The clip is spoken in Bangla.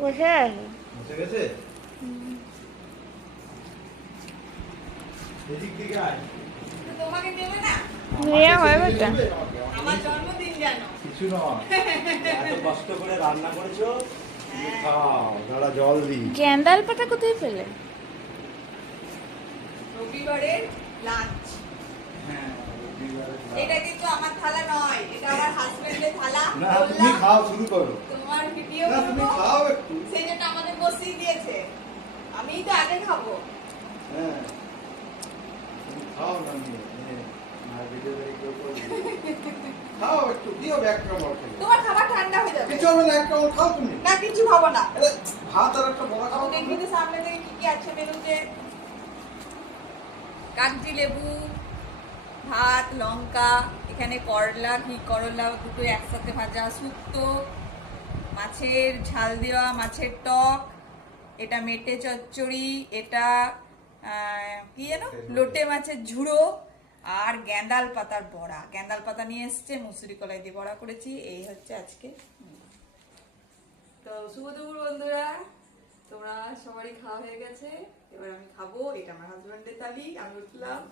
বসে আছে। বসে গেছে? এদিক দিকে আয়। তোমাকে দেবে না? নেওয়া হয়ে গেছে। আমার জন্মদিন জানো? কিছু নয়। এত কষ্ট করে রান্না করেছো, তুমি খাও, দাঁড়া জল দিই। গ্যান্দাল পাতা কোথায় পেলে? রবিবারের লাঞ্চ। হ্যাঁ, এটা কিন্তু আমার থালা নয়, এটা আমার হাজবেন্ডের থালা। না তুমি খাও, শুরু করো। তোমার ভিডিও না তুমি করবো, খাও একটু। সেই জন্য আমাদের বসিয়ে দিয়েছে। আমিই তো আগে খাবো। হ্যাঁ, তুমি খাও না নিয়ে। না ভিডিও দেখে কেউ করবে। খাও একটু, দিও এক কামড় খেলে। তোমার খাবার ঠান্ডা হয়ে যাবে। কিছু হবে না, এক কামড় খাও তুমি। না কিছু খাবো না। আরে ভাত আর একটা বড়া খাও। আমি দেখবি তো সামনে থেকে কি কি আছে মেনুতে। কাগজি লেবু, ভাত, লঙ্কা, এখানে করলা, করলা দুটো একসাথে ভাজা, শুক্তো, মাছের ঝাল দেওয়া মাছের টক, এটা মেটে চচ্চড়ি, এটা কি যেন লোটে মাছের ঝুড়ো, আর গ্যান্দাল পাতার বড়া। গ্যান্দাল পাতা নিয়ে এসছে, মুসুরি কলাই দিয়ে বড়া করেছি। এই হচ্ছে আজকে। তো শুভ দুপুর বন্ধুরা, তোমরা সবারই খাওয়া হয়ে গেছে, এবার আমি খাবো। এটা আমার হাজবেন্ডের থালি, আমি উঠলাম।